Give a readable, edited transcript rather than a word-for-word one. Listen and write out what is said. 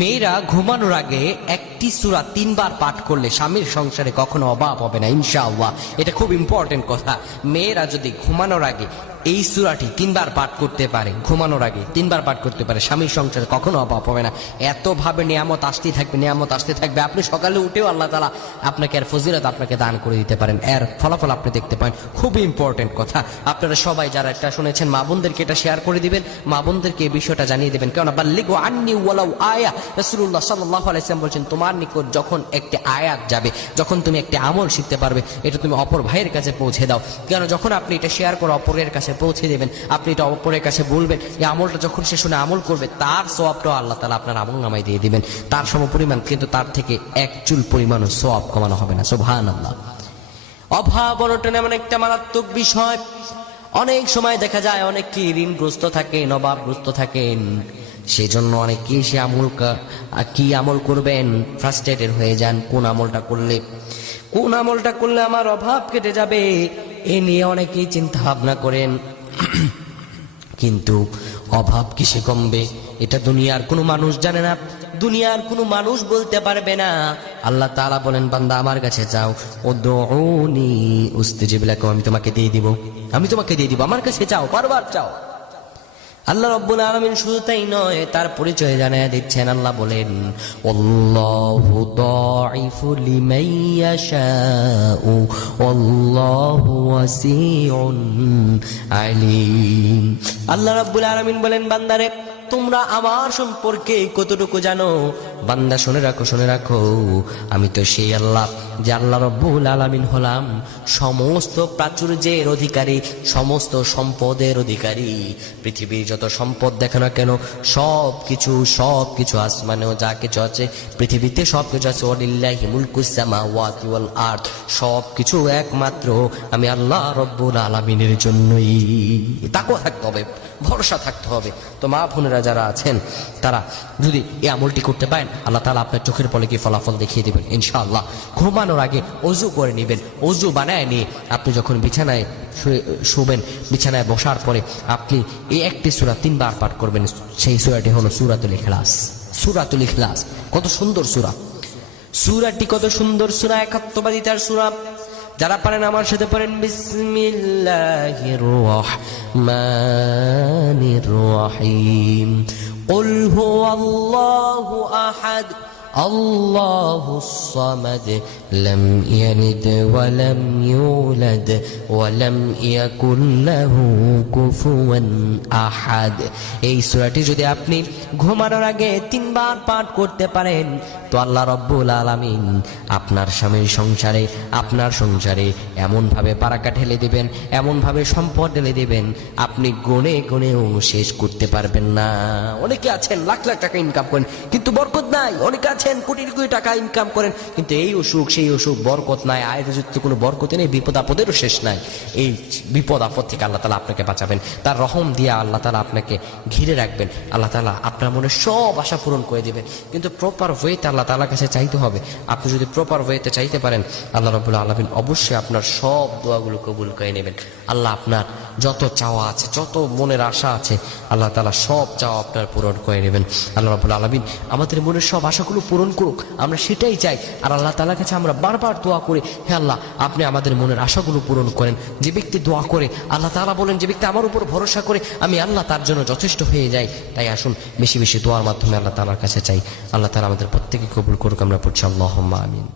মেয়েরা ঘুমানোর আগে একটি সূরা 3 বার পাঠ করলে স্বামীর সংসারে কখনো অভাব হবে না ইনশাআল্লাহ। এটা খুব ইম্পর্টেন্ট কথা। মেয়েরা যদি ঘুমানোর আগে এই সূরাটি 3 বার পাঠ করতে পারে, ঘুমানোর আগে 3 বার পাঠ করতে পারে, স্বামীর সংসারে কখনো অভাব হবে না। এত ভাবে নিয়ামত আসতেই থাকবে, নিয়ামত আসতে থাকবে। আপনি সকালে উঠেও আল্লাহ তাআলা আপনাকে এর ফজিলত আপনাকে দান করে দিতে পারেন, এর ফলাফল আপনি দেখতে পান। খুবই ইম্পর্টেন্ট কথা। আপনারা সবাই যারা এটা শুনেছেন মা বোনদেরকে এটা শেয়ার করে দিবেন, মা বোনদেরকে এই বিষয়টা জানিয়ে দিবেন। কেননা বাল্লিগু আন্নি ওয়ালাউ আয়া, রাসূলুল্লাহ সাল্লাল্লাহু আলাইহি ওয়াসাল্লাম বলেছেন, তোমার নিকট যখন একটি আয়াত যাবে, যখন তুমি একটি আমল শিখতে পারবে, এটা তুমি অপর ভাইয়ের কাছে পৌঁছে দাও। কেন যখন আপনি এটা শেয়ার করে অপরের কাছে পৌঁছে দেবেন, আপনি এটা অপরের কাছে বলবেন, এই আমলটা যখন সে শুনে আমল করবে, তার সওয়াবটাও আল্লাহ তাআলা আপনার আমল নামায় দিয়ে দিবেন, তার সমপরিমাণ, কিন্তু তার থেকে এক চুল পরিমাণও সওয়াব কমানো হবে না। সুবহানাল্লাহ। অভাব অনটন এমন একটা মারাত্মক বিষয়। অনেক সময় দেখা যায় অনেকেই ঋণগ্রস্ত থাকেন, অভাবগ্রস্ত থাকেন, সেই জন্য অনেকেই সে কি আমল করবেন ফ্রাস্ট্রেটেড হয়ে যান। কোন আমলটা করলে আমার অভাব কেটে যাবে, এ নিয়ে অনেকেই চিন্তা ভাবনা করেন। কিন্তু অভাব কিসে কমবে এটা দুনিয়ার কোনো মানুষ জানে না, দুনিয়ার কোনো মানুষ বলতে পারবে না। আল্লাহ তাআলা বলেন, বান্দা আমার কাছে চাও, উদউনি উস্তাজিব লাকুম, আমি তোমাকে দিয়ে দিব, আমার কাছে চাও, বারবার চাও। আল্লাহ রাব্বুল আলামিন শুধু তাই নয়, তার পরিচয় জানায় দিচ্ছেন। আল্লাহ বলেন, আল্লাহু দাঈফু লিমান ইয়াশাউ ওয়াল্লাহু ওয়াসিউন আলিম। আল্লাহ রাব্বুল আলামিন বলেন, বান্দারে তোমরা আমার সম্পর্কে কতটুকু জানো? বান্দা শুনে রাখো, আমি তো সেই আল্লাহ যে আল্লাহ রাব্বুল আলামিন হলাম সমস্ত প্রাচুর্যের অধিকারী, সমস্ত সম্পদের অধিকারী। পৃথিবীর যত সম্পদ দেখো না কেন, সবকিছু আসমানেও যা কিছু আছে, পৃথিবীতে সবকিছু আছে, ওয়ালিল্লাহি মুলকুস সামাওয়াতি ওয়াল আরদ, সবকিছু একমাত্র আমি আল্লাহ রাব্বুল আলামিনের জন্যই। তাকওয়া থাকতে হবে, ভরসা থাকতে হবে। তো মা বোনেরা যারা আছেন, তারা যদি এই আমলটি করতে পারেন, আল্লাহ তাআলা আপনার চোখের পলকে ফলাফল দেখিয়ে দিবেন ইনশাআল্লাহ। ঘুমানোর আগে ওযু করে নেবেন, ওযু বানায় নিয়ে আপনি যখন বিছানায় শুবেন, বিছানায় বসার পরে আপনি এই একটি সূরা 3 বার পাঠ করবেন। সেই সূরাটি হলো সূরাতুল ইখলাস। কত সুন্দর সূরাটি কত সুন্দর সূরা, একাত্মবাদিতার সূরা। যারা পারেন আমার সাথে পড়েন, বিসমিল্লাহির রহমানির রহিম। কুল হুয়াল্লাহু আহাদ আল্লাহুস সামাদ লাম ইয়ালিদ ওয়া লাম ইউলাদ ওয়া লাম ইয়াকুল লাহু কুফুয়ান আহাদ। এই সূরাটি যদি আপনি ঘুমানোর আগে 3 বার পাঠ করতে পারেন, তো আল্লাহ রাব্বুল আলামিন আপনার স্বামীর সংসারে, আপনার সংসারে এমন ভাবে বারাকা ঢেলে দিবেন, এমন ভাবে সম্পদ ঢেলে দিবেন, আপনি গুণেও শেষ করতে পারবেন না। অনেকে আছেন লাখ লাখ টাকা ইনকাম করেন কিন্তু বরকত নাই, অনেকে আছেন কোটি কোটি টাকা ইনকাম করেন কিন্তু এই অসুখ সেই অসুখ, বরকত নাই, আয়ের যুক্ত কোনো বরকত নেই, বিপদ আপদেরও শেষ নাই। এই বিপদ আপদ থেকে আল্লাহ তাআলা আপনাকে বাঁচাবেন, তার রহম দিয়ে আল্লাহ তাআলা আপনাকে ঘিরে রাখবেন, আল্লাহ তাআলা আপনার মনে সব আশা পূরণ করে দিবেন। কিন্তু প্রপার ওয়েতে আল্লাহ তাআলার কাছে চাইতে হবে। আপনি যদি প্রপার ওয়েতে চাইতে পারেন, আল্লাহ রাব্বুল আলামিন অবশ্যই আপনার সব দোয়াগুলো কবুল করে নেবেন। আল্লাহ আপনার যত চাওয়া আছে, যত মনের আশা আছে, আল্লাহ তাআলা সব চাওয়া আপনার পূরণ করে নেবেন। আল্লাহ রাব্বুল আলামিন আমাদের মনের সব আশাগুলো পূরণ করুক, আমরা সেটাই চাই। আর আল্লাহ তাআলার কাছে আমরা বারবার দোয়া করি, হে আল্লাহ আপনি আমাদের মনের আশাগুলো পূরণ করেন। যে ব্যক্তি দোয়া করে, আল্লাহ তাআলা বলেন, যে ব্যক্তি আমার উপর ভরসা করে, আমি আল্লাহ তার জন্য যথেষ্ট হয়ে যাই। তাই আসুন বেশি বেশি দোয়ার মাধ্যমে আল্লাহ তাআলার কাছে চাই। আল্লাহ তাআলা আমাদের প্রত্যেককে কবুল করুক। আমরা পড়ছি আল্লাহুম্মা আমিন।